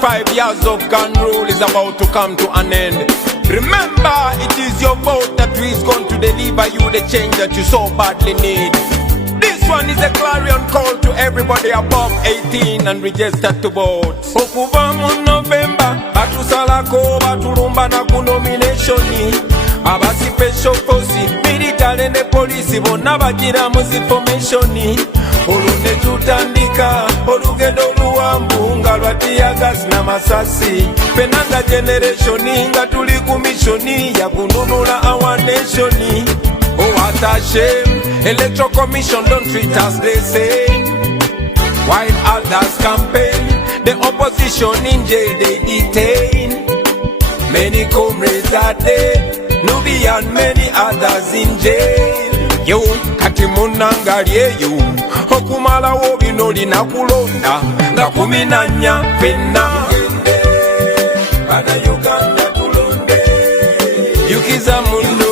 5 years of gun rule is about to come to an end. Remember, it is your vote that is going to deliver you the change that you so badly need. This one is a clarion call to everybody above 18 and registered to vote. Okuva mu November, batusalako batulumba na ku nomination. Abasi special force, military ne police bonna bagira mu information. Olune tutandika olugendo luwambu nga lwa tiagas na masasi. Penanga generation nga tuli ku mission ya kununula our nation. Oh, what a shame. Electoral Commission don't treat us the same. While others campaign, the opposition in jail they detain. Many comrades are dead, Nubian many others in jail. Yo, kati munangalye yo okumala wo bino linakulonda nga 14 fenna. Bana Uganda tulonde yukiza mundo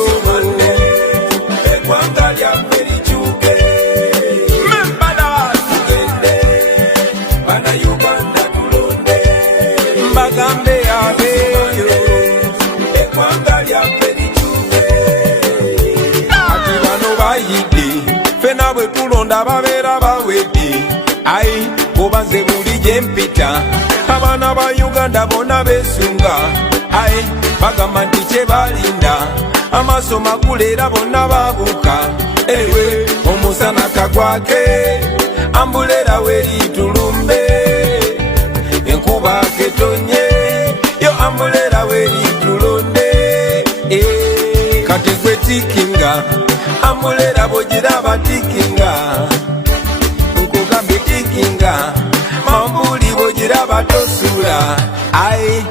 ekwanga lya merichuke membala tugende. Bana Uganda tulonde mbagambe abeyo ekwanga lya merichuke. Ati bano bayidde fena bwe tulonda babeera bawedde. Ai obanze buli gye mpita abaana ba Uganda bonna beesunga. Ai bagamba nti kye balinda amaaso magule era bonna babuuka. Ewe omusana kagwake ambulera weri tulumbe enkuba ketonye yo ambulera weri tulonde. Kati gwe tikinga ambulera bogira batikinga nkugambye tikinga mambuli bogira batosula. Ai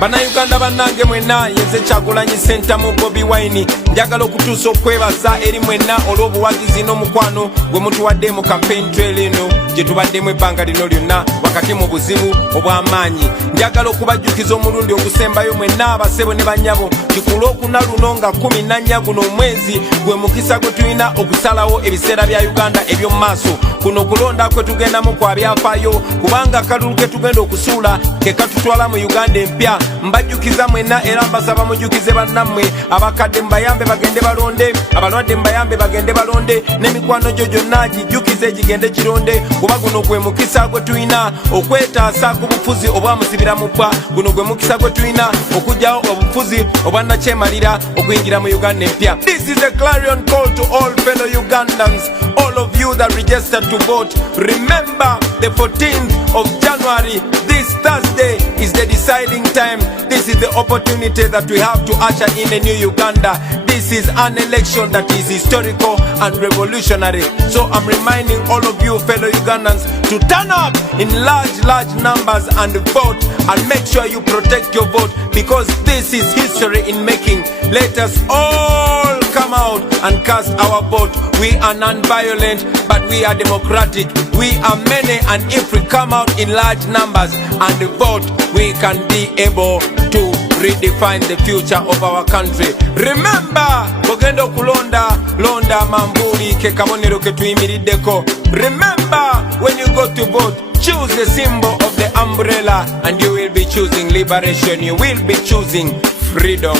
bana Uganda banange mwena yenze Kyagulanyi Center mu Bobi Wine njagala okutuusa okwebaza eri mwena olw'obuwagizi n'omukwano gwe mutuwadde mu campaign trail eno gye tubaddemu ebbanga lino lyonna wakati mu buzibu obw'amaanyi. Njagala okubajjukiza omulundi ogusembayo mwena abasebo ne bannyabo Kikulwokuna luno nga 14 guno omwezi gwe mukisa gwe tulina okusalawo ebiseera bya Uganda eby'omu maaso. Kuno kulonda kwe tugendamu kwa byafaayo kubanga akalulu ke tugenda okusuula ke katutwala mu Uganda empya. Mbajjukiza mwena era mbasaba mujjukize bannammwe abakadde mbayambe bagende balonde, abalwadde mbayambe bagende balonde, n'emikwano gyo gyonna gijjukize gigende kironde kuba guno gwe mukisa gwe tulina okwetaasa ku bufuzi obwamusibira mu bbwa. Guno gwe mukisa gwe tulina okugyawo obufuzi obwannakyemalira okuyingira mu Uganda empya. This is a clarion call to all fellow Ugandans, all of you that registered to vote. Remember the 14th of January, this Thursday, is the deciding time. This is the opportunity that we have to usher in a new Uganda. This is an election that is historical and revolutionary. So I'm reminding all of you fellow Ugandans to turn up in large numbers and vote, and make sure you protect your vote because this is history in making. Let us all come out and cast our vote. We are non-violent, but we are democratic. We are many, and if we come out in large numbers and vote, we can be able to redefine the future of our country. Remember, ogendo kulonda londa mambuli ke kabonero ke tuyimiriddeko. Remember, when you go to vote, choose the symbol of the umbrella and you will be choosing liberation. You will be choosing freedom.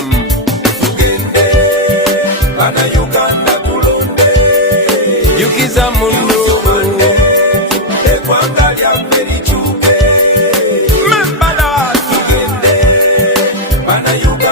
Bana Uganda tulonde yukiza mundo ekwanga lya merichuke membala tugende bana Uganda